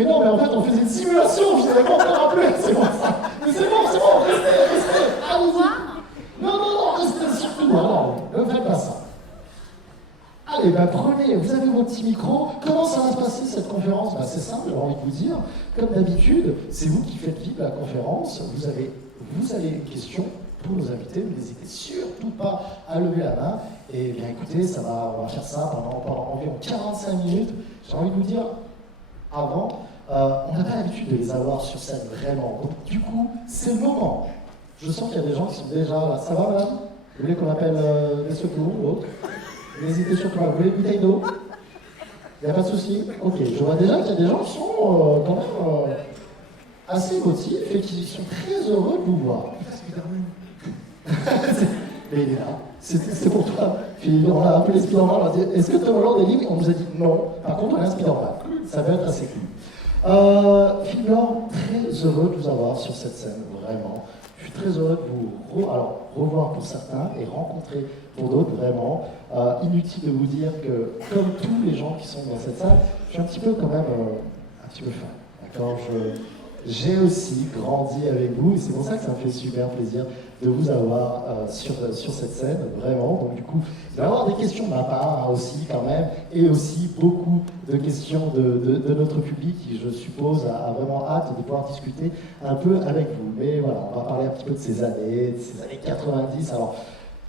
Mais non, mais en fait, on faisait une simulation, je ne vous avais pas encore rappelé, c'est bon ça. Mais c'est bon, restez, allez-y. Non, restez surtout, non, ne faites pas ça. Allez, prenez, vous avez votre petit micro. Comment ça va se passer cette conférence? C'est simple, j'ai envie de vous dire. Comme d'habitude, c'est vous qui faites vivre la conférence. Vous avez une question pour nos invités. N'hésitez surtout pas à lever la main. Et bien écoutez, on va faire ça pendant environ 45 minutes. J'ai envie de vous dire, avant, on n'a pas l'habitude de les avoir sur scène vraiment. Donc du coup, c'est le moment. Je sens qu'il y a des gens qui sont déjà là. Ça va, madame? Vous voulez qu'on appelle des secours ou autre? N'hésitez surtout pas. Vous voulez une bouteille d'eau? Il n'y a pas de souci? Ok, je vois déjà qu'il y a des gens qui sont quand même assez émotifs et qui sont très heureux de vous voir. Mais il est là. C'est pour toi. Puis on a appelé Spider-Man, on a dit est-ce que Tom Holland est libre? On nous a dit non. Par contre, on a un Spider-Man. Ça va être assez cool. Philippe Laure, très heureux de vous avoir sur cette scène, vraiment. Je suis très heureux de vous revoir pour certains et rencontrer pour d'autres, vraiment. Inutile de vous dire que, comme tous les gens qui sont dans cette salle, je suis un petit peu quand même un petit peu fan. D'accord? J'ai aussi grandi avec vous et c'est pour ça que ça me fait super plaisir de vous avoir sur cette scène, vraiment. Donc du coup, il va y avoir des questions de ma part aussi quand même, et aussi beaucoup de questions de notre public qui, je suppose, a vraiment hâte de pouvoir discuter un peu avec vous. Mais voilà, on va parler un petit peu de ces années 90. Alors,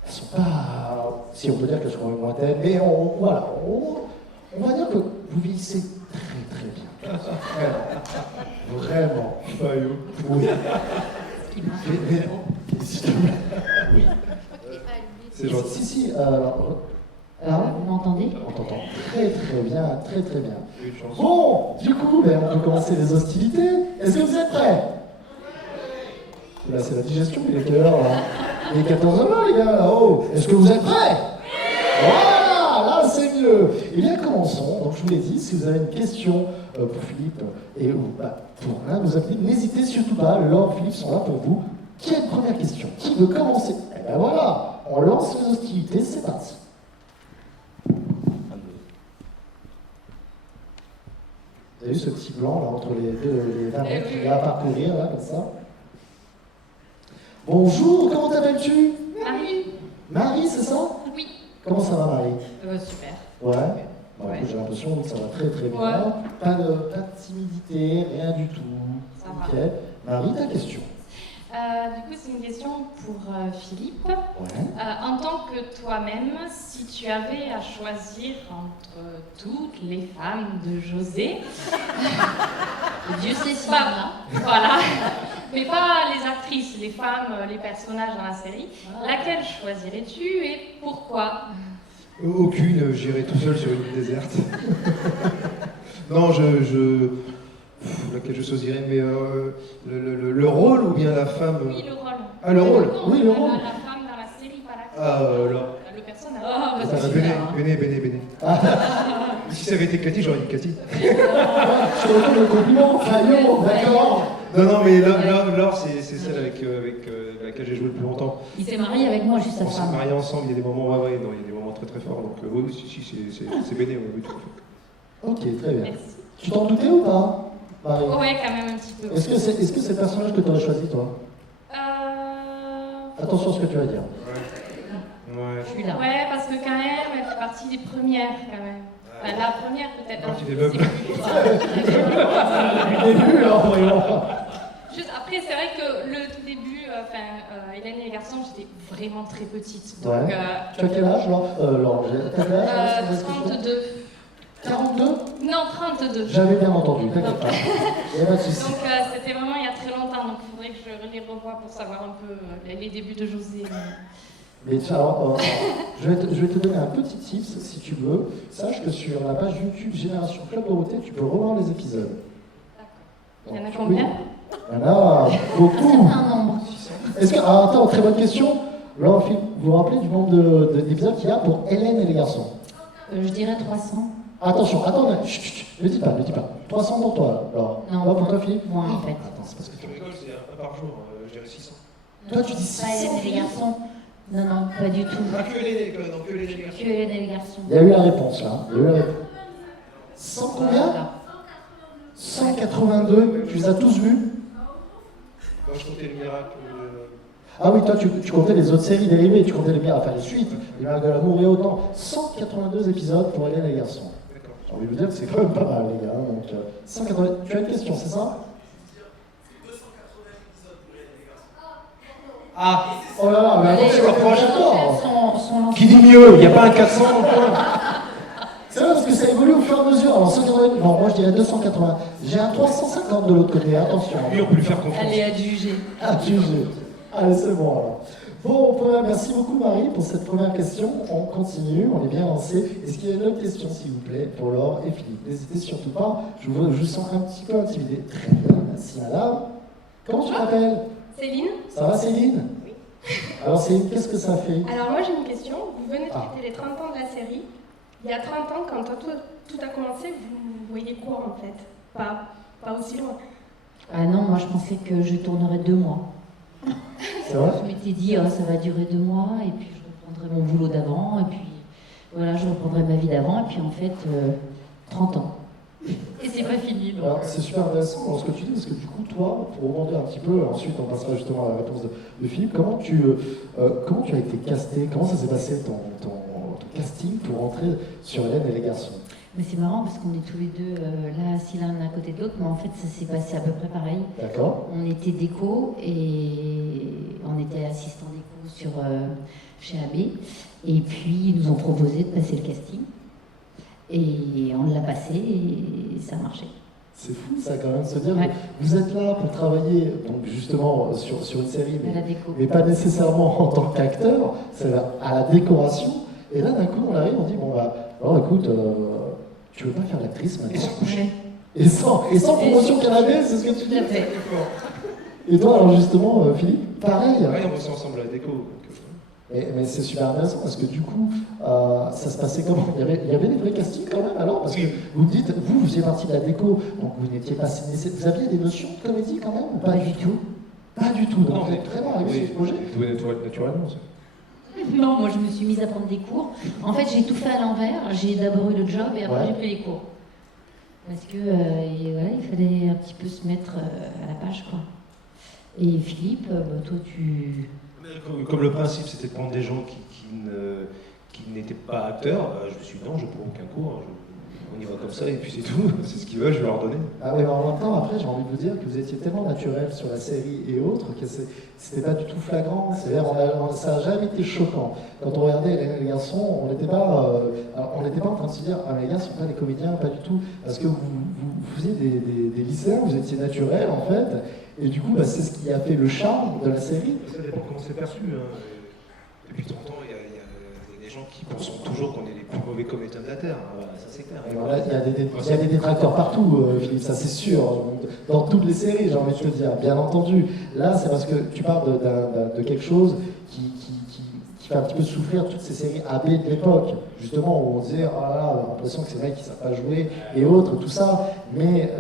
elles sont pas, si on peut dire qu'elles sont lointaines, mais on va dire que vous vieillissez très bien. Vraiment. Oui. Oui. C'est gentil. Si, vous m'entendez? on t'entend très bien. Bon, du coup, on peut commencer les hostilités. Est-ce que vous êtes prêts? Là, c'est la digestion, il est quelle heure là? Il est 14h, les gars, là-haut. Est-ce que vous êtes prêts? Voilà, là c'est mieux. Eh bien, commençons. Donc, je vous l'ai dit, si vous avez une question pour Philippe ou pour l'un de nos invités, n'hésitez surtout pas. Laure, Philippe sont là pour vous. Qui a une première question? Qui veut commencer? Eh bien voilà, on lance les hostilités, c'est parti. Vous avez vu ce petit blanc là entre les 20 mètres qu'il y a à parcourir là, comme ça? Bonjour, comment t'appelles-tu? Marie. Marie, c'est ça? Oui. Comment ça va, Marie? Super. Ouais. Ouais. J'ai l'impression que ça va très bien. Ouais. Pas de timidité, rien du tout. Ça Ok. Marie, ta question? Du coup, c'est une question pour Philippe. Ouais. En tant que toi-même, si tu avais à choisir entre toutes les femmes de José, Dieu sait si pas, voilà, mais pas les actrices, les femmes, les personnages dans la série, laquelle choisirais-tu et pourquoi? Aucune, j'irai tout seul sur une île déserte. Non, laquelle je choisirais, mais le rôle ou bien la femme? Oui, le rôle. Ah, le rôle? Non, Oui, le rôle. La femme dans la série, pas l'actrice. Ah, là. Le personnage. Béné. Si ça avait été Cathy, j'aurais dit Cathy. Je te redonne le compliment, Fayon, d'accord? Non, mais Laure, c'est celle avec laquelle j'ai joué le plus longtemps. Il s'est marié avec moi juste à On s'est ça. mariés ensemble, il y a des moments, il y a des moments très forts. Donc, oui, si, c'est Béné, oui, tout à fait. Ok, très bien. Merci. Tu t'en doutais ou pas, Marie? Ouais, quand même un petit peu. Est-ce que c'est le personnage que tu aurais choisi, toi? Attention à ce que tu vas dire. Ouais. Je suis là. Ouais, parce que quand même, elle fait partie des premières, quand même. Enfin, la première, peut-être. Partie des meubles. Du début, là, voyons. Juste après, c'est vrai que le tout début, Hélène et les garçons, j'étais vraiment très petite. Donc, Ouais. Tu as quel âge, Laure? T'as quel âge? 32. 42? Non, 32. J'avais bien entendu, t'inquiète pas. Il n'y a pas de souci. Donc, c'était vraiment il y a très longtemps, donc il faudrait que je les revoie pour savoir un peu les débuts de José. Mais tiens, alors, je vais te donner un petit tips, si tu veux. Sache que sur la page YouTube Génération Club Dorothée, tu peux revoir les épisodes. Il y en a combien? Il y en a beaucoup. Un nombre. Est-ce que, attends, très bonne question. Laure, Philippe, vous vous rappelez du nombre d'épisodes qu'il y a pour Hélène et les garçons? Je dirais 300. Attention, attends, chut, ne dis pas. 300 pour toi, Laure. Non. Laure, pour toi, Philippe? Moi, en fait. Attends, c'est parce que Tu rigoles, c'est un par jour, je dirais 600. toi, tu dis Pas 600. Hélène et les garçons. Non, pas du tout. Ah, que les garçons. Que Hélène et les garçons. Il y a eu la réponse, là. Il y a eu la réponse. 100 combien? Voilà. 180. 182, tu les as tous vus? Moi, je comptais le miracle. Ah oui, toi, tu comptais les autres séries dérivées, tu comptais les miracles, enfin les suites, les miracles de l'amour et autant. 182 épisodes pour Hélène et les garçons. D'accord. J'ai envie de vous dire que c'est quand même pas mal, les gars. Hein, donc, 180... Tu as une question, c'est ça? Ah, Oh là là, mais Allez, attention, les approche enchères encore. sont qui dit mieux? Il n'y a pas un 400 non plus. C'est vrai parce que ça évolue au fur et à mesure. Alors 180, non, moi je dirais 280. J'ai un 350 de l'autre côté, attention. Lui, on peut lui faire confiance. Allez, à juger. Ah, tu juges. Allez, c'est bon alors. Bon, merci beaucoup Marie pour cette première question. On continue, on est bien lancé. Est-ce qu'il y a une autre question, s'il vous plaît, pour Laure et Philippe? N'hésitez surtout pas, je vous sens un petit peu intimidé. Très bien, merci madame. Comment tu t'appelles? Céline. Ça va Céline? Oui. Alors Céline, qu'est-ce que ça fait? Alors moi j'ai une question. Vous venez de Ah. fêter les 30 ans de la série. Il y a 30 ans, quand tout a commencé, vous voyez quoi en fait? Pas aussi loin. Ah non, moi je pensais que je tournerais 2 mois. C'est vrai? Je m'étais dit, oh, ça va durer 2 mois, et puis je reprendrai mon boulot d'avant, et puis voilà, je reprendrai ma vie d'avant, et puis en fait, 30 ans. Et c'est pas fini. Donc. Alors, c'est super intéressant dans ce que tu dis, parce que du coup, toi, pour rebondir un petit peu, ensuite on passera justement à la réponse de Philippe, comment tu as été casté? Comment ça s'est passé ton casting pour rentrer sur Hélène et les garçons? Mais c'est marrant parce qu'on est tous les deux là assis l'un à côté de l'autre, mais en fait ça s'est passé à peu près pareil. D'accord. On était déco et on était assistant déco chez AB, et puis ils nous ont proposé de passer le casting. Et on l'a passé et ça a marché. C'est fou ça quand même de se dire Ouais. que vous êtes là pour travailler donc justement sur une série, À la déco. mais pas nécessairement en tant qu'acteur, c'est à la décoration. Et là d'un coup on arrive, on dit bon bah alors écoute, tu veux pas faire l'actrice maintenant? Ouais. Et sans promotion cannabis, c'est ce que tu Tout à dis. fait. Et toi alors justement Philippe, pareil. Ouais, on bosse ensemble à la déco. Mais c'est super intéressant parce que du coup, ça se passait comment? Il y avait des vrais castings quand même alors? Parce que vous me dites, vous faisiez partie de la déco, donc vous n'étiez pas cinéaste. Vous aviez des notions de comédie quand même ou pas du tout? Pas du tout, donc vous êtes vraiment arrivé sur ce projet? Tout est naturellement, ça. Non, moi je me suis mise à prendre des cours. En fait, j'ai tout fait à l'envers. J'ai d'abord eu le job et après Ouais. j'ai pris les cours. Parce que et voilà, il fallait un petit peu se mettre à la page, quoi. Et Philippe, toi tu... Comme le principe c'était de prendre des gens qui n'étaient pas acteurs, je me suis dit non, je prends aucun cours, on y va comme ça et puis c'est tout, c'est ce qu'ils veulent, je vais leur donner. Ah oui, mais en même temps, après, j'ai envie de vous dire que vous étiez tellement naturel sur la série et autres que c'était pas du tout flagrant. C'est-à-dire, ça n'a jamais été choquant. Quand on regardait les garçons, on n'était pas en train de se dire ah mais les gars sont pas des comédiens, pas du tout, parce que vous faisiez des lycéens, vous étiez naturel en fait, et du coup, bah, c'est ce qui a fait le charme de la série. Ça dépend comment c'est perçu. Hein. Depuis 30 ans, il y a des gens qui pensent toujours qu'on est les plus mauvais comédiens de la Terre. Hein. Voilà, ça c'est clair. Alors là, il y a des détracteurs partout, Philippe, ça c'est sûr. Dans toutes les séries, j'ai envie de te dire, bien entendu. Là, c'est parce que tu parles de quelque chose qui fait un petit peu souffrir toutes ces séries AB de l'époque, justement, où on disait, oh là là, on a l'impression que c'est vrai qu'ils ne savent pas jouer, et autres, tout ça. Mais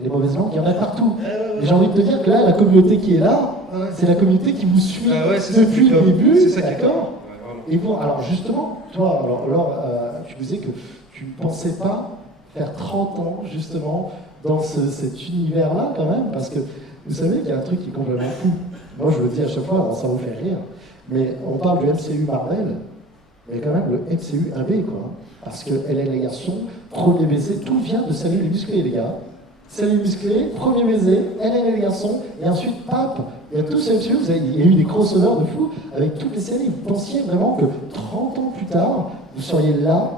les mauvaises langues, il y en a partout. Et j'ai envie de te dire que là, la communauté qui est là, c'est la communauté qui vous suit depuis le début. C'est ça qui est d'accord? Ouais, Et bon, alors justement, toi, alors tu disais que tu ne pensais pas faire 30 ans, justement, dans cet univers-là, quand même, parce que vous savez qu'il y a un truc qui est complètement fou. Moi, je le dis à chaque fois, ça vous fait rire, mais on parle du MCU Marvel, mais quand même le MCU AB, quoi. Parce que Hélène et les garçons, premier baiser, tout vient de Salut les musclés, les gars. Salut les musclés, premier baiser, Hélène et les garçons, et ensuite, pape, il y a tout ce MCU, il y a eu des crossovers de fou avec toutes les séries. Vous pensiez vraiment que 30 ans plus tard, vous seriez là,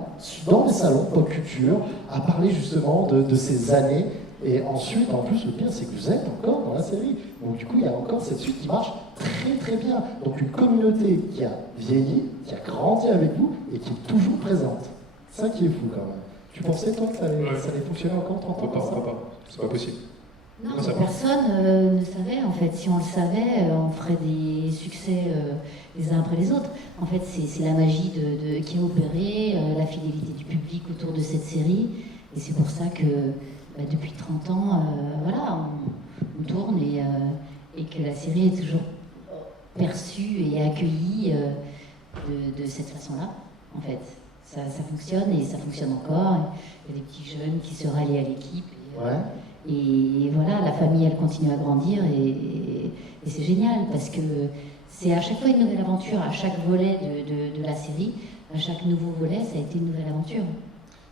dans les salons pop culture, à parler justement de ces années. Et ensuite, en plus, le pire, c'est que vous êtes encore dans la série. Donc du coup, il y a encore cette suite qui marche très très bien. Donc une communauté qui a vieilli, qui a grandi avec vous et qui est toujours présente. C'est ça qui est fou quand même. Tu pensais toi que ça allait fonctionner encore 30 ans comme ça? C'est pas possible. Non, Non, ça mais personne ne savait en fait. Si on le savait, on ferait des succès les uns après les autres. En fait, c'est la magie qui a opéré, la fidélité du public autour de cette série. Et c'est pour ça que depuis 30 ans, voilà, on tourne et que la série est toujours perçue et accueillie de cette façon-là. En fait, ça fonctionne et ça fonctionne encore. Il y a des petits jeunes qui se rallient à l'équipe. Ouais. Et voilà, la famille, elle continue à grandir et c'est génial parce que c'est à chaque fois une nouvelle aventure, à chaque volet de la série, à chaque nouveau volet, ça a été une nouvelle aventure.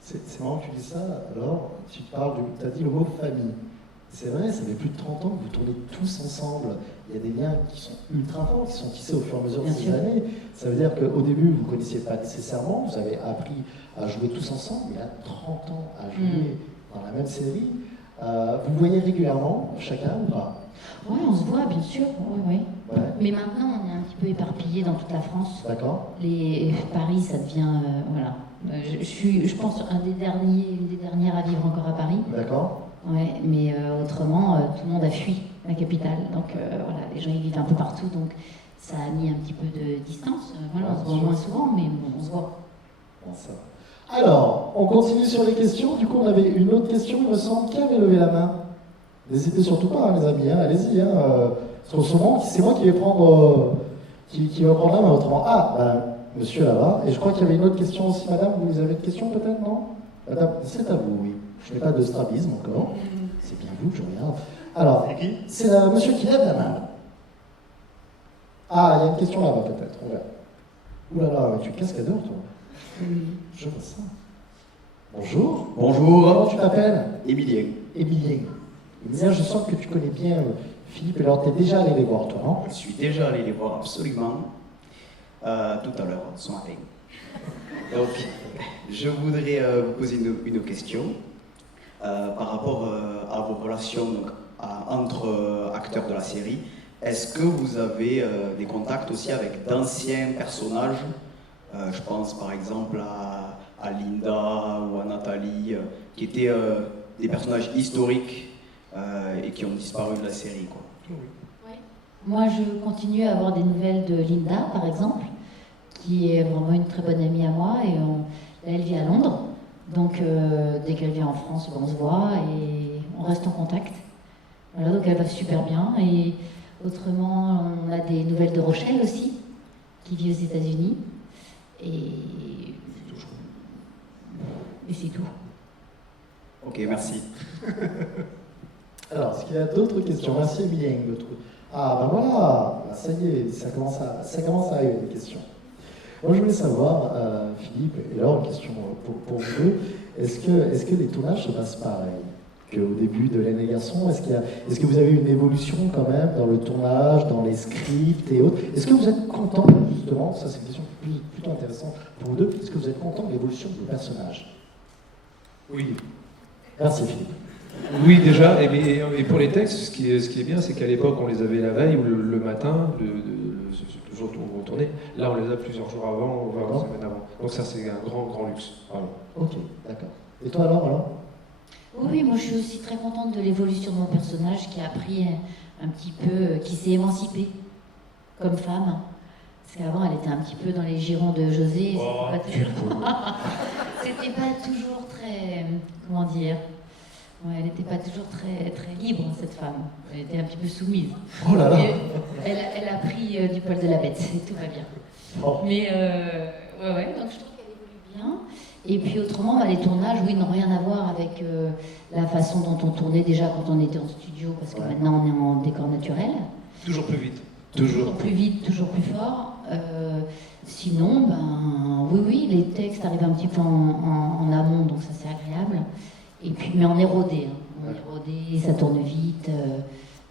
C'est marrant que tu dis ça, alors tu as dit le mot famille. C'est vrai, ça fait plus de 30 ans que vous tournez tous ensemble. Il y a des liens qui sont ultra forts, qui sont tissés au fur et à mesure de ces années. Ça veut dire qu'au début, vous ne connaissiez pas nécessairement, vous avez appris à jouer tous ensemble, mais là, 30 ans à jouer dans la même série. Vous voyez régulièrement, chacun ou pas? Oui, on se voit, bien sûr. Ouais. Ouais. Mais maintenant, on est un petit peu éparpillés dans toute la France. D'accord. Paris, ça devient... voilà. Je pense, une des dernières à vivre encore à Paris. D'accord. Ouais, mais autrement, tout le monde a fui la capitale. Donc voilà, les gens ils vivent un peu partout, donc ça a mis un petit peu de distance. Voilà, on se voit moins souvent, mais bon, on se voit. Bon, ça va. Alors, on continue sur les questions. Du coup, on avait une autre question, il me semble. Qui avait levé la main? N'hésitez surtout pas, hein, les amis. Hein, allez-y. Hein, souvent, c'est moi qui vais prendre, qui va prendre la main. Autrement, monsieur là-bas. Et je crois qu'il y avait une autre question aussi, madame. Vous avez une question peut-être, non? Madame, c'est à vous, oui. Je n'ai pas de strabisme encore. C'est bien vous que je regarde. Alors, c'est monsieur qui lève la main. Ah, il y a une question là-bas peut-être. On verra. Ouh là là, tu es cascadeur toi. Je vois ça. Bonjour. Bonjour. Comment tu t'appelles? Émilien. Emilien. Emilien, je sens que tu connais bien Philippe. Alors, tu es déjà allé les voir, toi, non? Je suis déjà allé les voir absolument tout à l'heure, ce matin. Donc, je voudrais vous poser une question par rapport à vos relations donc, entre acteurs de la série. Est-ce que vous avez des contacts aussi avec d'anciens personnages? Je pense par exemple à Linda ou à Nathalie, qui étaient des personnages historiques et qui ont disparu de la série, quoi. Moi, je continue à avoir des nouvelles de Linda, par exemple, qui est vraiment une très bonne amie à moi, et elle vit à Londres. Donc, dès qu'elle vient en France, on se voit et on reste en contact. Voilà, donc elle va super bien. Et autrement, on a des nouvelles de Rochelle aussi, qui vit aux États-Unis. Et c'est tout. Ok, merci. Alors, est-ce qu'il y a d'autres questions? Merci Emilien. Ah, ben voilà, ça y est, ça commence à arriver des questions. Moi, je voulais savoir, Philippe, et alors, une question pour vous deux, est-ce que les tournages se passent pareil qu'au début de l'année garçon? Est-ce que vous avez une évolution quand même dans le tournage, dans les scripts et autres? Est-ce que vous êtes content, justement, ça c'est une question plutôt intéressante pour vous deux, est-ce que vous êtes content de l'évolution de vos personnages? Oui. Merci Philippe. Oui, déjà, et pour les textes, ce qui est bien, c'est qu'à l'époque, on les avait la veille ou le matin, le jour où on tournait. Là, on les a plusieurs jours avant, voire une semaine avant. Donc ça, c'est un grand luxe. Vraiment. Ok, d'accord. Et toi alors? Oui, moi je suis aussi très contente de l'évolution de mon personnage qui a pris un petit peu, qui s'est émancipée comme femme. Parce qu'avant, elle était un petit peu dans les girons de José. C'était pas toujours très, comment dire, ouais, elle n'était pas toujours très libre, cette femme. Elle était un petit peu soumise. Oh là là. Elle a pris du poil de la bête, et tout va bien. Oh. Mais ouais, donc je trouve qu'elle évolue bien. Et puis autrement, les tournages, oui, n'ont rien à voir avec la façon dont on tournait déjà quand on était en studio, parce que maintenant on est en décor naturel. Toujours plus vite. Toujours plus vite, toujours plus fort. Sinon, oui, les textes arrivent un petit peu en amont, donc ça c'est agréable. Et puis, mais on est rodé, on est rodé, ça tourne vite,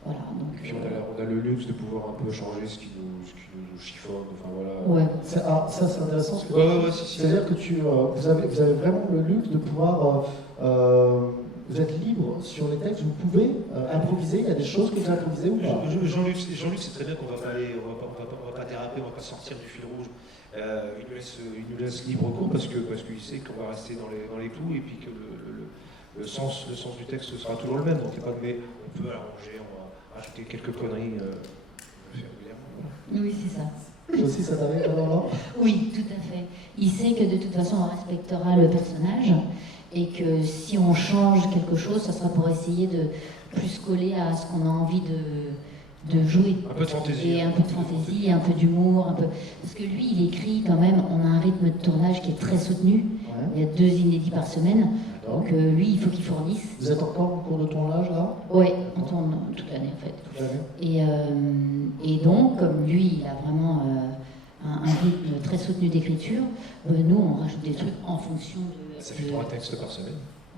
voilà. Donc, et puis on a le luxe de pouvoir un peu changer ce qui nous chiffonne, enfin voilà. Ouais. Ça c'est intéressant, parce que Si. c'est-à-dire que vous avez vraiment le luxe de pouvoir, vous êtes libre sur les textes, vous pouvez improviser, il y a des choses que vous improvisez ou pas? Jean-Luc sait très bien qu'on va pas aller, on va pas déraper, on va pas sortir du fil rouge. Il nous laisse libre cours parce qu'il sait qu'on va rester dans les clous et puis que le sens du texte sera toujours le même. Donc mais on peut arranger, on va rajouter quelques conneries régulièrement. Oui, c'est ça. Aussi, ça t'arrive alors? Oui, tout à fait. Il sait que de toute façon, on respectera le personnage et que si on change quelque chose, ça sera pour essayer de plus coller à ce qu'on a envie de jouer. Un peu de fantaisie. Et un peu de fantaisie, un peu d'humour, un peu... Parce que lui, il écrit quand même, on a un rythme de tournage qui est très soutenu. Il y a 2 inédits par semaine. Donc lui, il faut qu'il fournisse. Vous êtes encore en cours de tournage là? tourne toute l'année en fait. Toute l'année. Et donc, comme lui, il a vraiment un rythme très soutenu d'écriture, nous, on rajoute des trucs en fonction de... Ça fait 3 textes par semaine.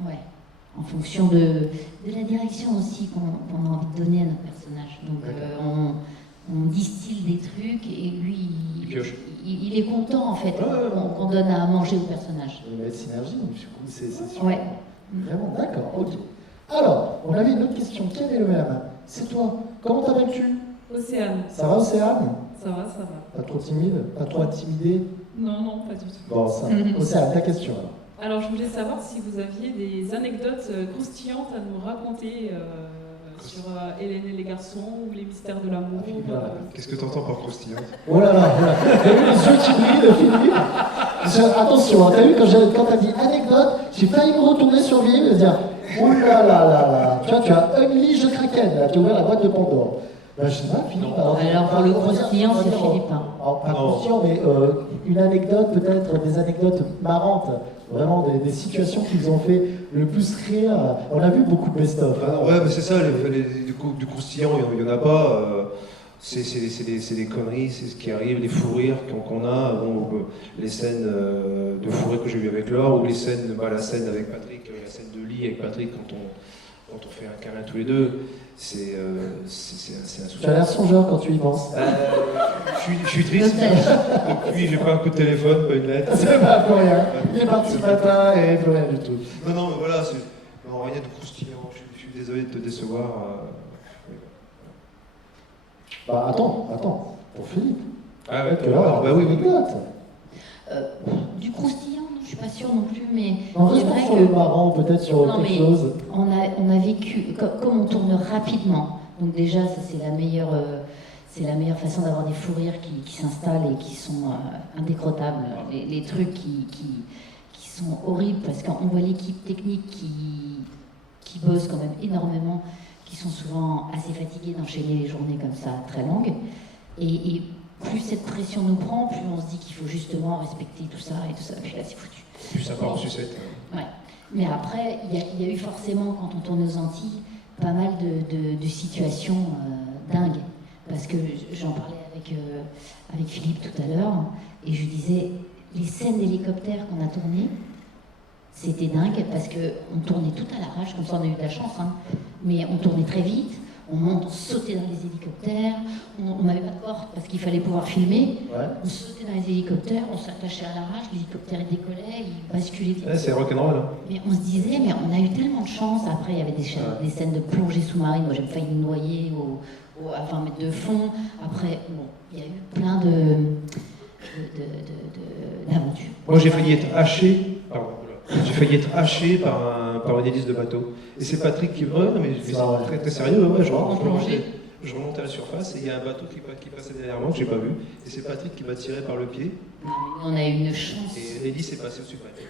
Ouais, en fonction de la direction aussi qu'on a envie de donner à notre personnage. Donc, on distille des trucs et lui, Il pioche. il est content en fait Ouais. qu'on donne à manger au personnage. Il va être synergie, donc du coup, c'est sûr. Ouais. Vraiment, d'accord, ok. Alors, on avait une autre question. Qui avait levé la main? C'est toi. Comment t'as vaincu? Océane, Ça va, Océane? ça va, ça va. Pas trop timide? Pas trop intimidé? Non, non, pas du tout. Bon, ça. Océane, ta question alors. Alors, je voulais savoir si vous aviez des anecdotes croustillantes à nous raconter sur Hélène et les garçons ou les mystères de l'amour. Qu'est-ce que tu entends par croustillant? Oh là là, voilà. T'as vu les yeux qui brillent de Philippe? Attention, hein, t'as vu quand t'as dit anecdote, j'ai failli me retourner sur Philippe et me dire oh là là là là. Tu vois, tu as unleash the Kraken, là, tu as ouvert la boîte de Pandore. Ben, je sais pas, Philippe. Alors pour le on va dire- croustillant, on va c'est dire- Philippe. Hein. Alors, pas Non. croustillant, mais une anecdote, peut-être des anecdotes marrantes, vraiment des situations qui vous ont fait le plus rire. On a vu beaucoup de best-of. Ah, ouais, mais c'est ça, du croustillant, il n'y en a pas. C'est des conneries, c'est ce qui arrive, les fous rires qu'on a, bon, les scènes de fou rire que j'ai vu avec Laure, ou les scènes, la scène avec Patrick, la scène de lit avec Patrick quand on fait un câlin tous les deux. C'est un Tu as l'air songeur quand tu y penses. je suis triste. Depuis, j'ai pas un coup de téléphone, pas une lettre. C'est pas pour rien. Il est parti ce matin et plus rien du tout. Non, mais voilà, non, rien de croustillant. Je suis désolé de te décevoir. Bah attends, pour Philippe. Ah ouais, Que là, bah oui. anecdote. Du croustillant, non, je suis pas sûre non plus, mais Non, c'est restons vrai sur le que marrant, peut-être sur Non, quelque mais- chose. on a vécu, comme on tourne rapidement, donc déjà ça c'est la meilleure façon d'avoir des fous rires qui s'installent et qui sont indécrottables. Les trucs qui sont horribles parce qu'on voit l'équipe technique qui bosse quand même énormément, qui sont souvent assez fatigués d'enchaîner les journées comme ça très longues. Et plus cette pression nous prend, plus on se dit qu'il faut justement respecter tout ça, puis là c'est foutu. Plus ça part en sucette. Mais après, il y a eu forcément, quand on tourne aux Antilles, pas mal de situations dingues. Parce que j'en parlais avec Philippe tout à l'heure, et je lui disais, les scènes d'hélicoptère qu'on a tournées, c'était dingue, parce qu'on tournait tout à l'arrache, comme ça on a eu de la chance, hein, mais on tournait très vite, on sautait dans les hélicoptères, on n'avait pas de porte parce qu'il fallait pouvoir filmer, Ouais. on sautait dans les hélicoptères, on s'attachait à l'arrache, l'hélicoptère il décollait, il basculait. C'est rock'n'roll. Hein. Mais on se disait, mais on a eu tellement de chance. Après, il y avait des scènes de plongée sous-marine. Moi, j'ai failli me noyer à 20 mètres de fond. Après, bon, il y a eu plein d'aventures. Moi, j'ai failli être haché. Pardon, voilà. J'ai failli être haché par une hélice de bateau. Et c'est Patrick qui. Ouais, non, mais C'est c'est vrai. très très sérieux. Ouais, En plongée. je remonte à la surface et il y a un bateau qui passait derrière moi que j'ai pas vu. Et c'est Patrick qui m'a tiré par le pied. On a eu une chance. Et l'hélice est passée au-dessus de ma tête.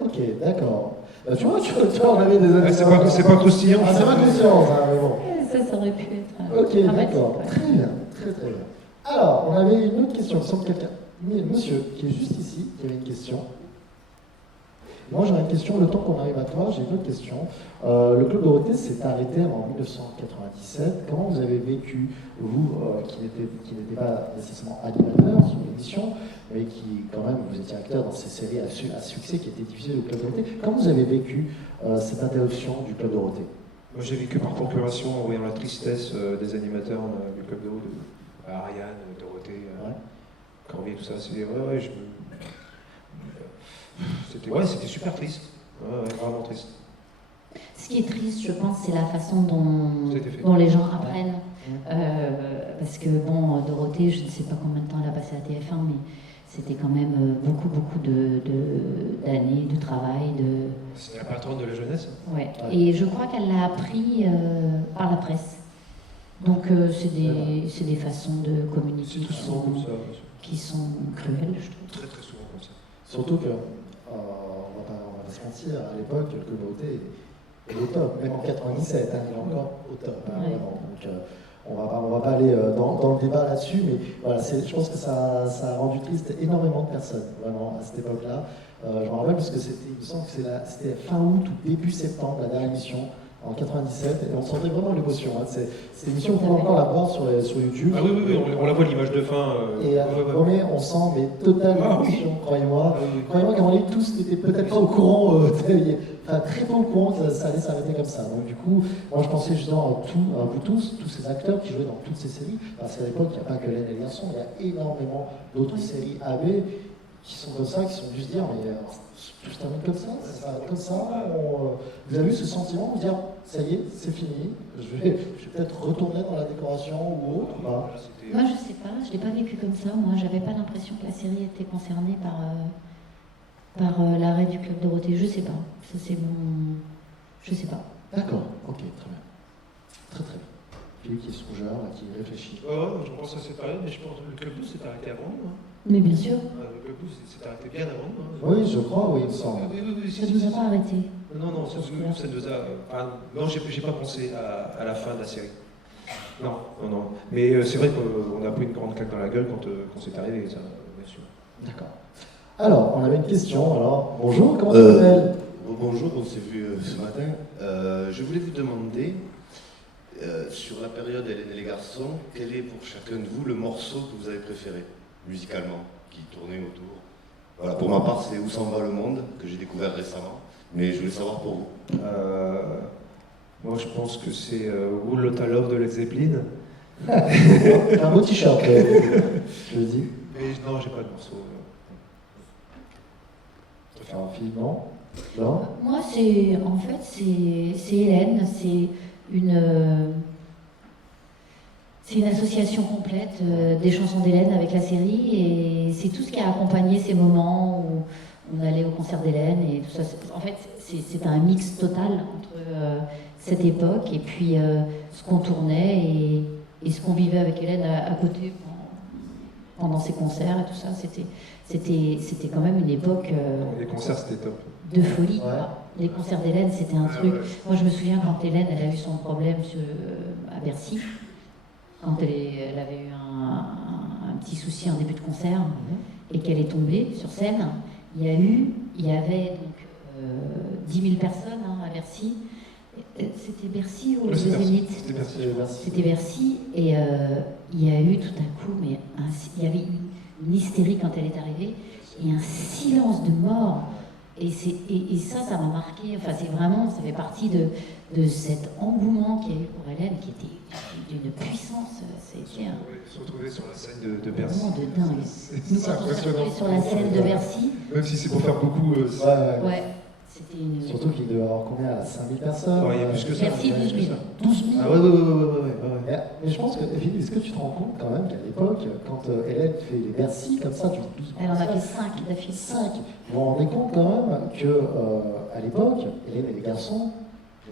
Ok, d'accord. Bah, tu vois, on avait des Ah, c'est pas croustillant. Ah, c'est pas conscience, hein, mais bon. Ça aurait pu être. Ok, dramatique, d'accord. ouais. Très bien, très très bien. Alors, on avait une autre question. Il me semble que quelqu'un. Monsieur, qui est juste ici, qui avait une question. Moi, j'aurais une question. Le temps qu'on arrive à toi, j'ai une autre question. Le Club Dorothée s'est arrêté en 1997. Comment vous avez vécu, vous, qui n'étiez pas nécessairement animateur sur l'émission, mais qui, quand même, vous étiez acteur dans ces séries à succès qui étaient diffusées au Club Dorothée. Comment vous avez vécu cette interruption du Club Dorothée? Moi, j'ai vécu par procuration en voyant la tristesse des animateurs du Club de Haut, Ariane, Dorothée, Corbier, tout ça. C'était super triste. Ouais, vraiment triste. Ce qui est triste, je pense, c'est la façon dont Ça a été fait. les gens apprennent. Parce que, bon, Dorothée, je ne sais pas combien de temps elle a passé à TF1, mais c'était quand même beaucoup d'années de travail. C'est la patronne de la jeunesse. Ouais. Et je crois qu'elle l'a appris par la presse. Donc, c'est des façons de communiquer C'est tout souvent comme ça. qui sont cruelles, je trouve. Très très souvent comme ça. Surtout que, on va pas se mentir, à l'époque, le Club Dorothée est au top. Même en 97, hein, il est encore au top. Hein, Ouais. vraiment. Donc, on va pas aller dans le débat là-dessus, mais voilà, je pense que ça a rendu triste énormément de personnes, vraiment, à cette époque-là. Je me rappelle parce que il me semble que c'était fin août ou début septembre, la dernière émission, en 97, et on sentait vraiment l'émotion. Hein. C'est une émission qu'on peut encore la voir sur YouTube. Ah oui, on la voit l'image de fin. Et premier, on sent mais totale émotion, croyez-moi. Croyez-moi qu'à mon avis, tous n'étaient peut-être pas au courant, enfin très peu au courant que ça allait s'arrêter comme ça. Donc du coup, moi je pensais justement à vous tous ces acteurs qui jouaient dans toutes ces séries, parce qu'à l'époque, il n'y a pas que Hélène et les garçons, il y a énormément d'autres séries AB qui sont comme ça, qui sont juste dire, mais tout se termine comme ça, comme ça. Vous avez eu ce sentiment de dire, ça y est, c'est fini, je vais peut-être retourner dans la décoration ou autre. Moi, je sais pas, je l'ai pas vécu comme ça. Moi, j'avais pas l'impression que la série était concernée par l'arrêt du Club Dorothée. Je sais pas. Ça, c'est mon. Je sais pas. D'accord, ok, très bien. Très bien. Philippe qui est songeur, qui réfléchit. Je pense à cette période, mais je pense que le Club 12 s'est arrêté avant nous. Hein. Mais bien sûr. Le Club 12 s'est arrêté bien avant nous. Hein. Oui, je crois, oui, il me semble. Oui, Ça ne nous a pas arrêté. Non, ça nous a. Non, j'ai pas pensé à la fin de la série. Non. Mais c'est vrai qu'on a pris une grande claque dans la gueule quand c'est arrivé, ça, bien sûr. D'accord. Alors, on avait une question. Alors, bonjour, comment tu t'appelles? Bonjour, on s'est vu ce matin. Je voulais vous demander, sur la période Hélène et les garçons, quel est pour chacun de vous le morceau que vous avez préféré, musicalement, qui tournait autour? Voilà, pour ma part, c'est Où s'en va le monde, que j'ai découvert récemment, mais je voulais savoir pour vous. Moi, je pense que c'est Who Lotta Love de Led Zeppelin. Un beau t-shirt, je le dis. Mais non, j'ai pas de morceau. Alors, Philippe, non? Moi, c'est Hélène. C'est une association complète des chansons d'Hélène avec la série, et c'est tout ce qui a accompagné ces moments où on allait au concert d'Hélène et tout ça. En fait, c'est un mix total entre cette époque et puis ce qu'on tournait et ce qu'on vivait avec Hélène à côté pendant ses concerts et tout ça. C'était quand même une époque Les concerts, c'était top. de folie. Ouais. Quoi. Les concerts d'Hélène, c'était un truc. Moi, je me souviens quand Hélène, elle a eu son problème à Bercy, quand elle avait eu un petit souci en début de concert et qu'elle est tombée sur scène. Il y avait donc 10 000 personnes à Bercy. C'était Bercy ou le Zénith? C'était Bercy. C'était Bercy, et il y a eu tout à coup, mais il y avait une hystérie quand elle est arrivée, et un silence de mort. Et ça m'a marqué. Enfin, ça fait partie de cet engouement qu'il y a eu pour Hélène, qui était d'une puissance. C'était un Se retrouver sur la scène de Bercy. moment de dingue. Nous, C'est quand on s'est impressionnant. retrouvés sur la scène de Bercy, Même si c'est pour faire beaucoup. ouais, c'était une. Surtout qu'il devait y avoir combien là, 5000 personnes? Il y a plus que ça. Bercy, 12 000. 12 000. Ah ouais. Mais je pense que, Philippe, est-ce que tu te rends compte quand même qu'à l'époque, quand Hélène fait les Bercy comme ça, tu fais 12 000 Elle en a fait personnes, 5 d'affilée. 5. Vous vous rendez compte quand même que à l'époque, Hélène et les garçons,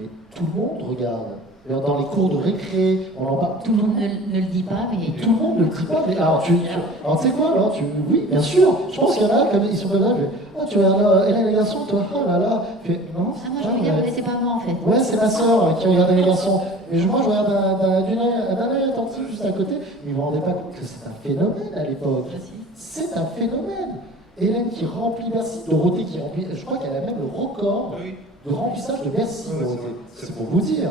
mais tout le monde regarde. D'ailleurs, dans les cours de récré, on en parle, Tout le monde ne le dit pas, mais tout le monde ne le dit pas. Mais alors, tu sais quoi, alors oui, bien sûr. Je pense qu'il y en a, comme ils sont comme ça, je fais, ah, tu regardes Hélène et les garçons, toi, ah là là. Je fais, non, ça, moi je regarde, mais c'est pas moi en fait. ouais, c'est ma soeur qui regardait les garçons. Et moi, je regarde d'un œil attentif juste à côté. Mais vous ne vous rendez pas compte que c'est un phénomène à l'époque. C'est un phénomène. Hélène qui remplit Bercy, Dorothée qui remplit, je crois qu'elle a même le record Oui. de remplissage de Bercy, Ouais, Dorothée. c'est C'est pour vous dire.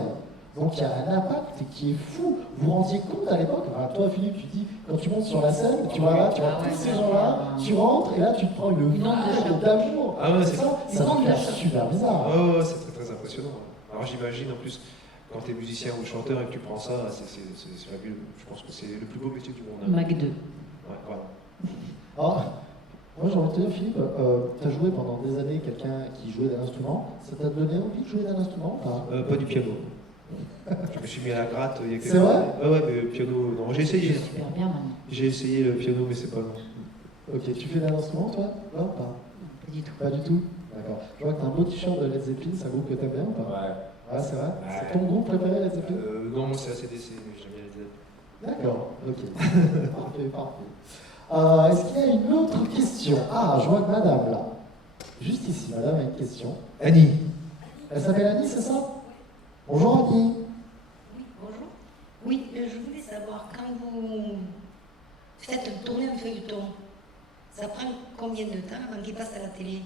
Donc il y a un impact qui est fou. Vous vous rendiez compte à l'époque, enfin, toi Philippe, tu dis, quand tu montes sur la scène, tu vois là, tu vois tous ces gens-là, tu rentres et là tu te prends une Une onde de vague d'amour. Ah ouais, c'est ça, une ça onde devient de choc. super bizarre. Ouais, c'est très très impressionnant. Alors j'imagine en plus, quand tu es musicien ou chanteur et que tu prends ça, c'est fabuleux. Je pense que c'est le plus beau métier du monde. Hein. Mac 2. Ouais, voilà. Alors, moi j'ai envie de te dire, Philippe, tu as joué pendant des années quelqu'un qui jouait d'un instrument. Ça t'a donné envie de jouer d'un instrument? Pas du piano. Je me suis mis à la gratte il y a quelques C'est vrai? années. Ouais, mais le piano, non, j'ai essayé. Super bien maintenant. J'ai essayé le piano, mais c'est pas non. Ok, tu fais d'un instrument toi? Non, pas? Pas du tout. Pas du tout? D'accord. Je vois que t'as un beau t-shirt de Led Zeppelin, c'est un groupe que t'aimes bien ou pas? Ouais, c'est vrai? C'est ton groupe préféré, Led Zeppelin? Non, moi c'est ACDC, mais j'aime bien les aides. D'accord, ok. Parfait. Est-ce qu'il y a une autre question? Ah, je vois que madame là. Juste ici, madame a une question. Annie. Elle s'appelle Annie, c'est ça? Bonjour Annie. Oui, bonjour. Oui, je voulais savoir, quand vous faites tourner un feuilleton, ça prend combien de temps avant qu'il passe à la télé?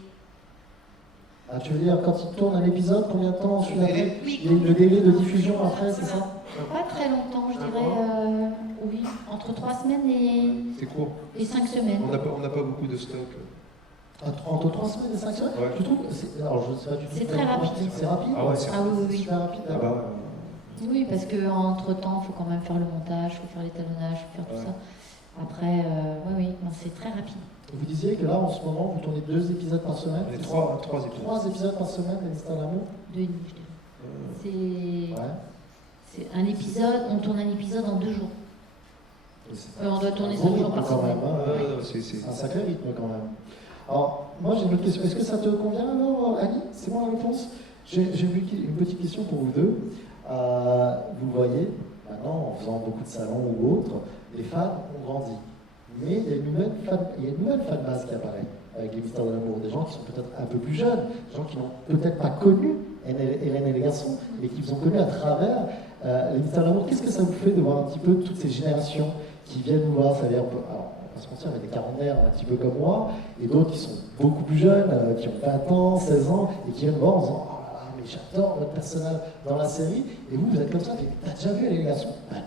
Ah, tu veux dire, quand il tourne un épisode, combien de temps ensuite après il y a le délai de diffusion après, c'est ça? Pas très longtemps, je dirais, oui, entre 3 semaines C'est court. et 5 semaines. On n'a pas beaucoup de stock. Entre 3 semaines et 5 semaines Ouais. Tu trouves alors, je sais pas du tout. C'est très rapide. C'est rapide? Ah ouais, c'est Ah oui, oui, super rapide. Ah d'accord. bah, Oui, parce qu'entre temps, il faut quand même faire le montage, il faut faire l'étalonnage, il faut faire tout Ouais. ça. Après, oui, non, c'est très rapide. Vous disiez que là, en ce moment, vous tournez 2 épisodes par semaine? on est c'est trois ça épisodes. 3 épisodes par semaine, les Mystères de l'amour? 2,5, je dirais. Ouais. C'est un épisode, on tourne un épisode en 2 jours. On doit tourner Un 5 gros jours par rythme, quand semaine. même, hein. Ouais, non, c'est- C'est un sacré rythme quand même. Alors, moi j'ai une autre question. Est-ce que ça te convient alors, Annie? C'est moi la réponse? J'ai une petite question pour vous deux. Vous voyez, maintenant, en faisant beaucoup de salons ou autres, les fans ont grandi. Mais il y a une nouvelle fanbase qui apparaît avec les Mystères de l'amour. Des gens qui sont peut-être un peu plus jeunes, des gens qui n'ont peut-être pas connu Hélène et les garçons, mais qui vous ont connu à travers les Mystères de l'amour. Qu'est-ce que ça vous fait de voir un petit peu toutes ces générations qui viennent vous voir? Ça veut dire, alors, on va se mentir, il y a des quarantenaires un petit peu comme moi, et d'autres qui sont beaucoup plus jeunes, qui ont 20 ans, 16 ans, et qui viennent voir en disant: oh là là, mais j'adore votre personnage dans la série. Et vous êtes comme ça, t'as déjà vu les garçons? Ben non,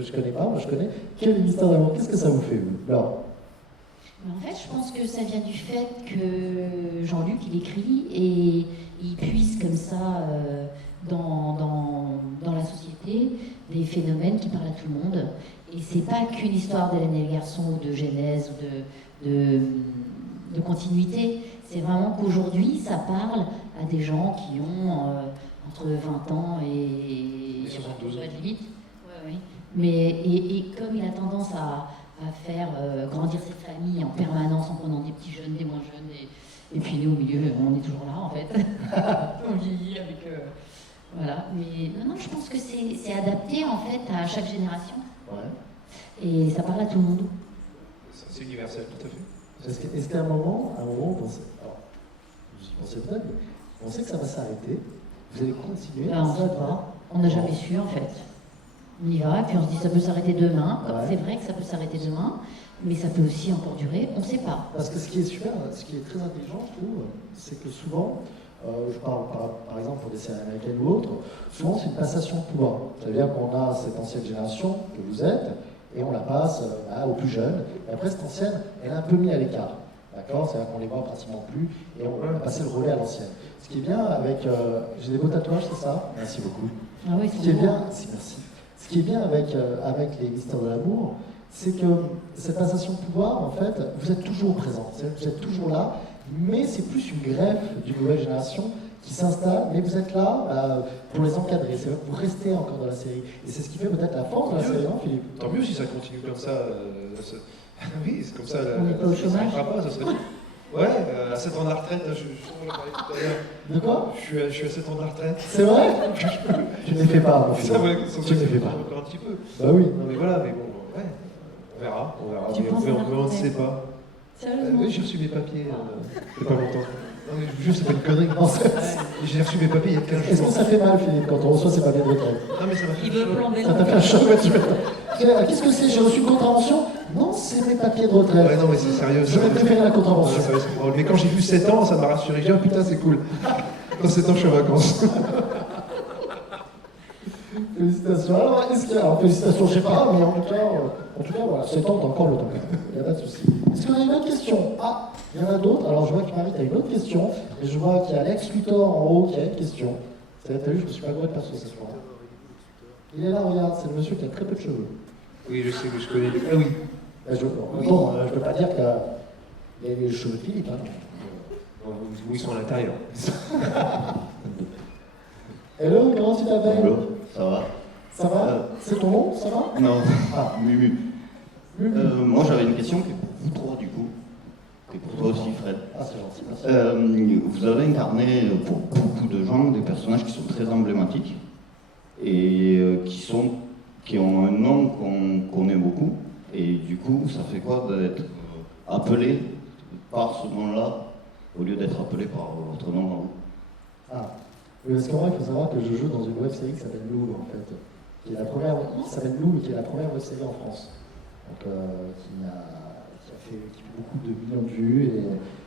je connais pas, moi je connais que les Mystères d'amour. Qu'est-ce que ça vous fait, vous? Alors, Mais en fait, je pense que ça vient du fait que Jean-Luc, il écrit et il puise comme ça dans la société des phénomènes qui parlent à tout le monde. Et c'est pas qu'une histoire d'Hélène et les garçons ou de genèse ou de continuité. C'est vraiment qu'aujourd'hui, ça parle à des gens qui ont entre 20 ans et 72 ans. limite. Ouais, ouais. Mais, et comme il a tendance à faire grandir cette famille en permanence en prenant des petits jeunes, des moins jeunes, et puis nous au milieu, on est toujours là en fait. On vieillit avec. Voilà. Mais non, je pense que c'est adapté en fait à chaque génération. ouais. Et ça parle à tout le monde. C'est universel, tout à fait. Est-ce qu'à un moment, vous pensez, alors, vous y pensez peut-être, mais vous pensez que ça va s'arrêter? Vous allez continuer? Là, on ne sait pas. On n'a jamais su en fait. On y va, et puis on se dit ça peut s'arrêter demain. Ouais. C'est vrai que ça peut s'arrêter demain, mais ça peut aussi encore durer, on ne sait pas. Parce que ce qui est super, ce qui est très intelligent, je trouve, c'est que souvent, je parle par exemple pour des séries américaines ou autres, souvent c'est une passation de pouvoir. Ça veut dire qu'on a cette ancienne génération que vous êtes, et on la passe aux plus jeunes, et après cette ancienne, elle est un peu mise à l'écart. D'accord? C'est-à-dire qu'on les voit pratiquement plus, et on va passer le relais à l'ancienne. Ce qui est bien avec... j'ai des beaux tatouages, c'est ça? Merci beaucoup. Ah oui, Ce qui est bien, merci. Ce qui est bien avec les Mystères de l'amour, c'est que cette passation de pouvoir, en fait, vous êtes toujours présent, vous êtes toujours là, mais c'est plus une greffe d'une nouvelle génération qui s'installe, mais vous êtes là pour les encadrer, c'est vous restez encore dans la série. Et c'est ce qui fait peut-être la force de la série, non, Philippe? Tant mieux si ça continue comme ça. Oui, c'est comme ça. On n'est pas au chômage. Ça ne pas, ça serait bien. Ouais, à 7 ans de la retraite, je parlais tout à l'heure. De quoi? Je suis à 7 ans de la retraite. C'est vrai? Tu ne les fais pas, mon fils. Ça, ouais, Tu ne les fais pas. encore un petit peu. Bah oui. Non mais voilà, mais bon, ouais, on verra. Tu penses à la Mais on ne retraite? sait pas. Sérieusement? Oui, j'ai reçu mes papiers il n'y a pas longtemps. Non mais je vous jure, c'est pas une connerie. Non, c'est- J'ai reçu mes papiers il y a 15 jours. Est-ce que ça fait mal, Philippe, quand on reçoit ses papiers de retraite? Non mais ça m'a fait Il veut chaud. plomber Ça t'a fait un choc, ouais, tu veux- Qu'est-ce que c'est? J'ai reçu une contravention? Non, c'est mes papiers de retraite. Ouais, non mais c'est sérieux. J'aurais préféré la contravention. Ouais, c'est drôle. Mais quand j'ai vu 7 ans, ça m'a rassuré. J'ai dit, oh putain, c'est cool. Dans 7 ans, je suis en vacances. Félicitations. Alors, est-ce qu'il y a... Alors, félicitations, je sais pas, mais en tout cas, voilà, 7 ans, t'as encore le temps. Il n'y a pas de souci. Est-ce qu'on a une autre question? Ah, il y en a d'autres. Alors, je vois que Marie, t'as une autre question. Et je vois qu'il y a Alex Luthor en haut qui a une question. T'as vu, je me suis pas gouré de perso cette fois. Il est là, regarde, c'est le monsieur qui a très peu de cheveux. Oui, je sais, mais je connais. Ah oui. Bon, je peux pas dire qu'il y a les cheveux de Philippe. Hein. Où ils sont à l'intérieur. Hello, comment tu t'appelles? Bonjour, ça va? Ça va? C'est ton nom? Ça va? Non, Ah. Mumu. Mumu. Moi j'avais une question qui est pour vous trois du coup, et pour toi aussi Fred. Ah, c'est gentil, merci. Vous avez incarné pour beaucoup de gens des personnages qui sont très emblématiques et qui ont un nom qu'on connaît beaucoup. Et du coup, ça fait quoi d'être appelé par ce nom-là au lieu d'être appelé par votre nom à vous? Ah. Oui, parce qu'en vrai, il faut savoir que je joue dans une web série qui s'appelle Lou, en fait. Qui est la première, qui s'appelle Lou, qui est la première web série en France. Donc, qui qui fait beaucoup de millions de vues, et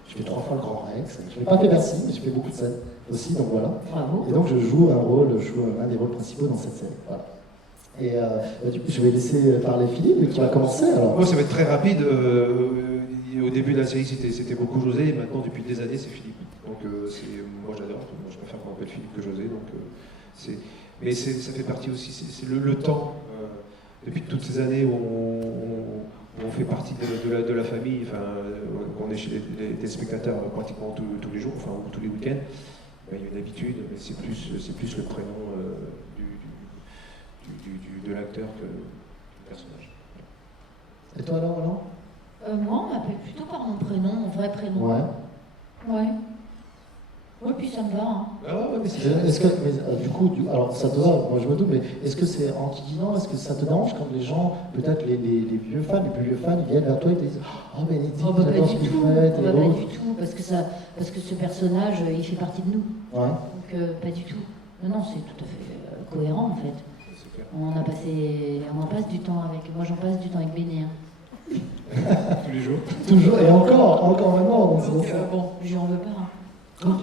je fais 3 fois le Grand Rex. Je n'ai pas fait Bercy, mais je fais beaucoup de scènes aussi, donc voilà. Bravo. Et donc je joue un des rôles principaux dans cette série. Voilà. Et du coup, je vais laisser parler Philippe, qui va commencer. Alors. Moi, ça va être très rapide. Au début de la série, c'était beaucoup José, et maintenant, depuis des années, c'est Philippe. Donc, moi, j'adore. Moi, je préfère qu'on m'appelle Philippe que José. Donc, mais ça fait partie aussi, c'est le temps. Depuis toutes ces années où on fait partie de la famille, enfin, on est chez les spectateurs pratiquement tous les jours, enfin, ou tous les week-ends. Il y a une habitude, mais c'est plus le prénom de l'acteur que du personnage. Et toi alors, Roland? Moi, on m'appelle plutôt par mon prénom, mon vrai prénom. Ouais. Ouais. Oui, puis ça me va. Hein. Ah ouais, mais c'est... Est-ce que, du coup, alors ça te va, moi je me doute, mais est-ce que c'est en t'idinant, est-ce que ça te dérange quand les gens, peut-être les vieux fans, les plus vieux fans, ils viennent vers toi et te disent « Oh Bénédicte, j'adore ce que vous faites » Pas du tout, parce que ce personnage, il fait partie de nous. Ouais. Donc pas du tout. Non, c'est tout à fait cohérent en fait. On passe du temps avec. Moi, j'en passe du temps avec Béné. Hein. Tous les jours. Toujours, et encore maintenant. Donc bon, je n'en veux pas. Hein. Ok.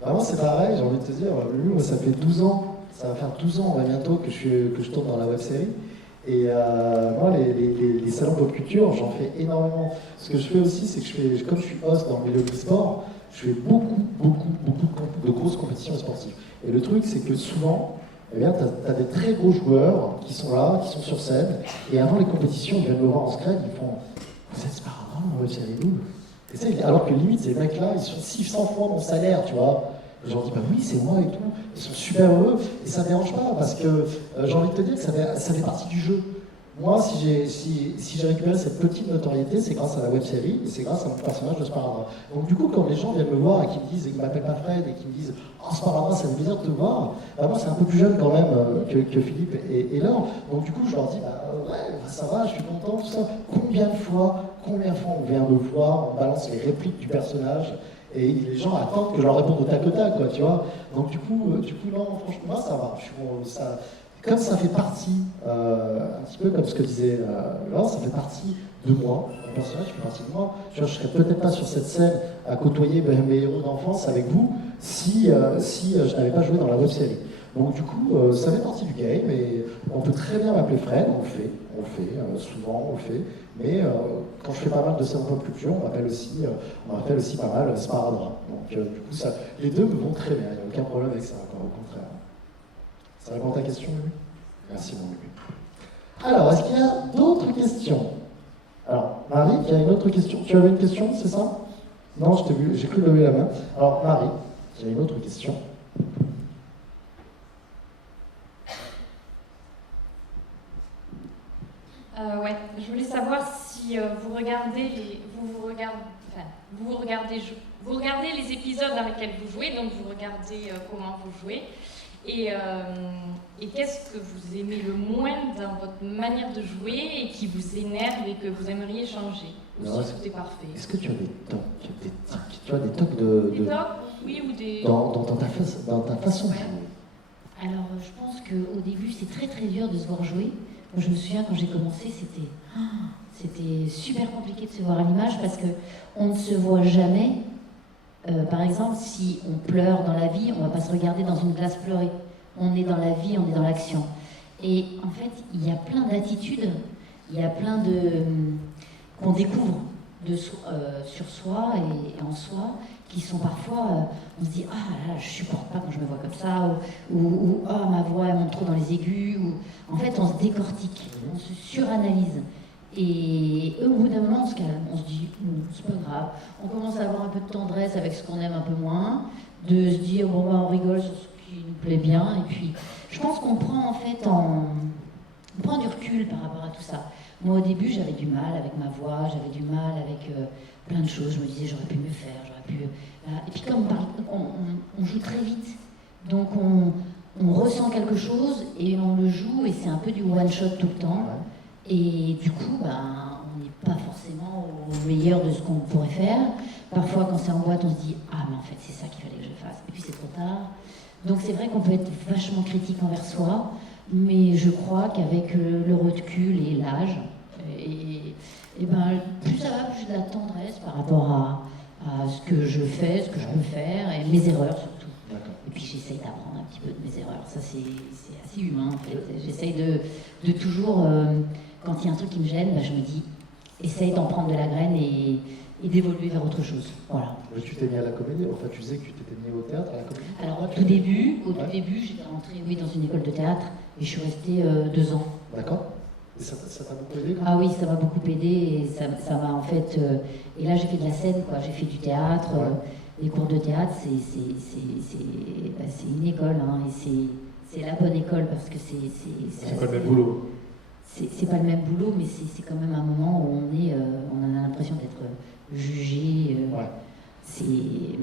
Bah, moi, c'est pareil, j'ai envie de te dire, Lulu, moi, ça fait 12 ans, ça va faire 12 ans bientôt que je tourne dans la web-série. Et moi, les salons pop culture, j'en fais énormément. Ce que je fais aussi, c'est que comme je suis host dans le milieu du sport, je fais beaucoup de grosses compétitions sportives. Et le truc, c'est que souvent, eh bien, tu as des très gros joueurs qui sont là, qui sont sur scène, et avant les compétitions, ils viennent me voir en scred, ils font « Vous êtes Sparadrap dans la web-série double ?» Et ça, alors que limite, ces mecs-là, ils sont 600 fois mon salaire, tu vois. Et je leur dis, bah oui, c'est moi et tout. Ils sont super heureux, et ça ne me dérange pas, parce que j'ai envie de te dire que ça fait partie du jeu. Moi, si j'ai récupéré cette petite notoriété, c'est grâce à la web-série, et c'est grâce à mon personnage de Sparadrap. Donc du coup, quand les gens viennent me voir et qu'ils me disent, et qu'ils m'appellent pas Fred, et qu'ils me disent « Oh, Sparadrap, ça fait plaisir de te voir », bah, moi, c'est un peu plus jeune quand même que Philippe et Laure. Donc du coup, je leur dis, ouais, ça va, je suis content, tout ça. Combien de fois on vient me voir, on balance les répliques du personnage, et les gens attendent que je leur réponde au tac au tac, quoi, tu vois. Donc du coup, non, franchement, moi, ça va. Comme ça fait partie, un petit peu comme ce que disait Laure, ça fait partie de moi, mon personnage fait partie de moi. Je ne serais peut-être pas sur cette scène à côtoyer mes héros d'enfance avec vous si je n'avais pas joué dans la web-série. Donc du coup, ça fait partie du game, et on peut très bien m'appeler Fred, on le fait, souvent on le fait, mais quand je fais pas mal de salons pop culture, on m'appelle aussi pas mal Sparadrap. Donc du coup, les deux me vont très bien, il n'y a aucun problème avec ça, au contraire. Ça répond à ta question, Lulu? Merci, mon Lulu. Alors, est-ce qu'il y a d'autres questions? Alors, Marie, il y a une autre question. Tu avais une question, c'est ça? Non, je t'ai vu, j'ai cru lever la main. Alors, Marie, il y a une autre question. Ouais, je voulais savoir si vous regardez les épisodes dans lesquels vous jouez, donc vous regardez comment vous jouez, et qu'est-ce que vous aimez le moins dans votre manière de jouer et qui vous énerve et que vous aimeriez changer, ou si tout est parfait. Est-ce que tu as des tocs, des tics? Tu as des tocs de... Des tocs, oui, ou des... Dans ta façon de jouer. Alors, je pense qu'au début, c'est très très dur de se voir jouer. Moi, je me souviens, quand j'ai commencé, c'était super compliqué de se voir à l'image parce qu'on ne se voit jamais. Par exemple, si on pleure dans la vie, on ne va pas se regarder dans une glace pleurer. On est dans la vie, on est dans l'action. Et en fait, il y a plein d'attitudes, il y a plein qu'on découvre sur soi et en soi, qui sont parfois, on se dit « Ah là, je supporte pas quand je me vois comme ça » ou « Ah, ma voix, elle monte trop dans les aigus » ou... En fait, on se décortique, on se suranalyse. Et au bout d'un moment, on se calme, on se dit « C'est pas grave ». On commence à avoir un peu de tendresse avec ce qu'on aime un peu moins, de se dire « Bon, on rigole sur ce qui nous plaît bien ». Et puis, je pense qu'on prend en fait on prend du recul par rapport à tout ça. Moi, au début, j'avais du mal avec ma voix, j'avais du mal avec plein de choses. Je me disais, j'aurais pu mieux faire, j'aurais pu... Et puis comme on joue très vite, donc on ressent quelque chose et on le joue, et c'est un peu du one-shot tout le temps. Et du coup, on n'est pas forcément au meilleur de ce qu'on pourrait faire. Parfois, quand c'est en boîte, on se dit, ah, mais en fait, c'est ça qu'il fallait que je fasse. Et puis, c'est trop tard. Donc, c'est vrai qu'on peut être vachement critique envers soi, mais je crois qu'avec le recul et l'âge, et Et ben, plus ça va, plus j'ai de la tendresse par rapport à ce que je fais, ce que je peux faire, et mes erreurs surtout. D'accord. Et puis j'essaye d'apprendre un petit peu de mes erreurs. Ça, c'est assez humain en fait. J'essaye de toujours, quand il y a un truc qui me gêne, ben, je me dis, essaye d'en prendre de la graine et d'évoluer vers autre chose. Voilà. Mais tu t'es mis à la comédie, enfin tu disais que tu t'étais mis au théâtre, à la comédie. Alors au tout début, j'étais rentrée dans une école de théâtre et je suis restée 2 ans. D'accord. Et ça t'a beaucoup aidé quand même? Ah oui, ça m'a beaucoup aidé et ça m'a en fait. Et là, j'ai fait de la scène, quoi. J'ai fait du théâtre. Les cours de théâtre, c'est une école, hein, et c'est la bonne école parce que C'est pas le même boulot. C'est pas le même boulot, mais c'est quand même un moment où on a l'impression d'être jugé.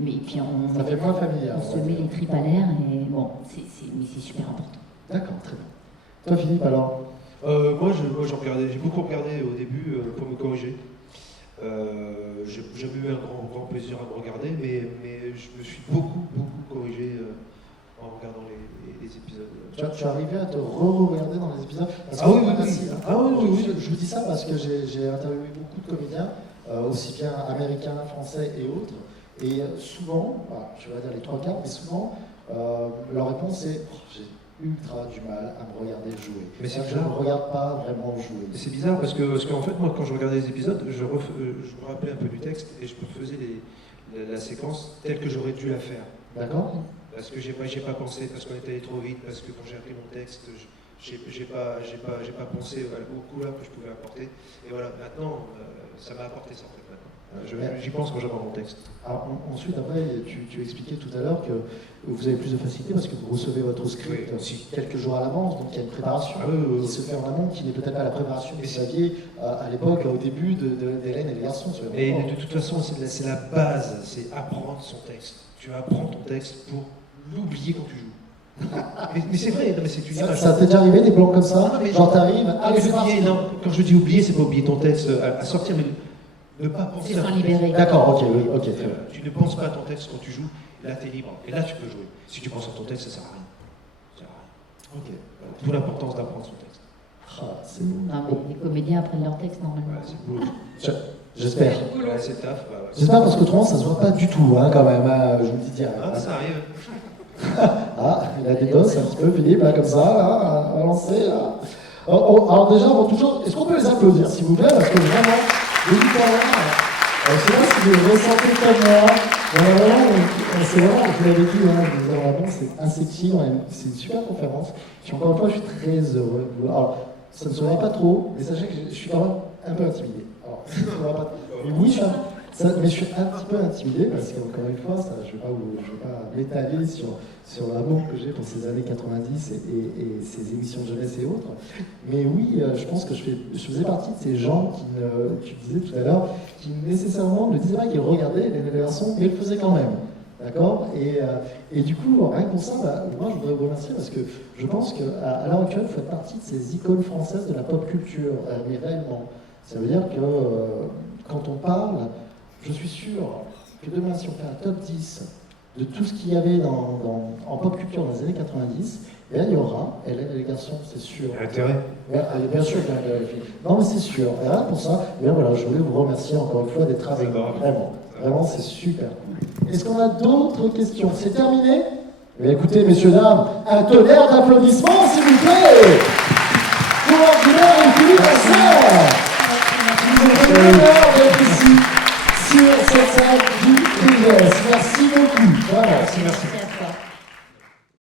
Mais puis ça fait moins familial. On se met les tripes à l'air et bon, mais c'est super important. D'accord, très bien. Toi, Philippe, alors? Moi, j'ai beaucoup regardé au début pour me corriger. J'ai jamais eu un grand plaisir à me regarder, mais je me suis beaucoup corrigé en regardant les épisodes. Tu es arrivé à te re-regarder dans les épisodes? Parce que je vous dis ça parce que j'ai interviewé beaucoup de comédiens, aussi bien américains, français et autres. Et souvent, je vais dire les 3 quarts, mais souvent, leur réponse est j'ai ultra du mal à me regarder jouer. Mais c'est je ne me regarde pas vraiment jouer. C'est bizarre parce qu'en fait, moi, quand je regardais les épisodes, je me rappelais un peu du texte et je me faisais la séquence telle que j'aurais dû la faire. D'accord. Parce que j'ai pas pensé, parce qu'on est allé trop vite, parce que quand j'ai appris mon texte, j'ai pas pensé au couleurs que je pouvais apporter. Et voilà, maintenant, ça m'a apporté ça en fait maintenant. J'y pense quand j'apprends mon texte. Alors, ensuite, après, tu expliquais tout à l'heure que vous avez plus de facilité parce que vous recevez votre script quelques jours à l'avance, donc il y a une préparation qui se fait en amont, qui n'est peut-être pas la préparation que vous aviez à l'époque, au début d'Hélène et les garçons. Et de toute façon, c'est la base, c'est apprendre son texte. Tu apprends ton texte pour l'oublier quand tu joues. mais c'est vrai, mais c'est une image. Ça t'est déjà arrivé des plans comme ça? Genre t'arrives, quand je dis oublier, c'est pas oublier ton texte à sortir, mais ne pas penser à ton libérer. D'accord, ok, très bien. Tu ne penses pas à ton texte quand tu joues, là tu es libre, et là tu peux jouer. Si tu penses à ton texte, ça sert à rien. Ça sert à rien. Ok. D'où l'importance d'apprendre son texte. C'est beau. Non, mais les comédiens apprennent leur texte normalement. Ouais, c'est beau. J'espère. Ouais, c'est taf. J'espère parce qu'autrement ça se voit pas du tout, hein, quand même. Je vous le dis direct. Ça arrive. Il a des doses un petit peu, Philippe, là, comme ça, là, à lancer. Là. Alors déjà, est-ce qu'on peut les applaudir, s'il vous plaît? Parce que vraiment, je vous dis quand même, je ne sais pas si vous le ressentez comme moi. C'est vraiment, je l'avais dit, vraiment, c'est insective, c'est une super conférence. Puis encore une fois, je suis très heureux. Alors, ça ne se voit pas trop, mais sachez que je suis quand même un peu intimidé. Alors, ça ne se voit pas. Mais oui, je suis un petit peu intimidé parce qu'encore une fois, je ne vais pas m'étaler sur l'amour que j'ai pour ces années 90 et ces émissions de jeunesse et autres. Mais oui, je pense que je faisais partie de ces gens tu disais tout à l'heure, qui nécessairement ne disaient pas qu'ils regardaient les garçons, mais ils le faisaient quand même. D'accord, et du coup, rien que pour ça, moi je voudrais vous remercier parce que je pense qu'à l'heure actuelle, vous faites partie de ces icônes françaises de la pop culture, mais réellement. Ça veut dire que quand on parle, je suis sûr que demain, si on fait un top 10 de tout ce qu'il y avait en pop culture dans les années 90, et là, il y aura Hélène et les garçons, c'est sûr. Intérêt. Bien sûr qu'il y a intérêt. Non, mais c'est sûr. Et là, pour ça, voilà, je voulais vous remercier encore une fois d'être avec nous. Vraiment, c'est super cool. Est-ce qu'on a d'autres questions? C'est terminé? Mais écoutez, messieurs, dames, un tonnerre d'applaudissements, s'il vous plaît, pour Angela et Philippe Assert. Nous avons l'honneur d'être ici, sur cette scène,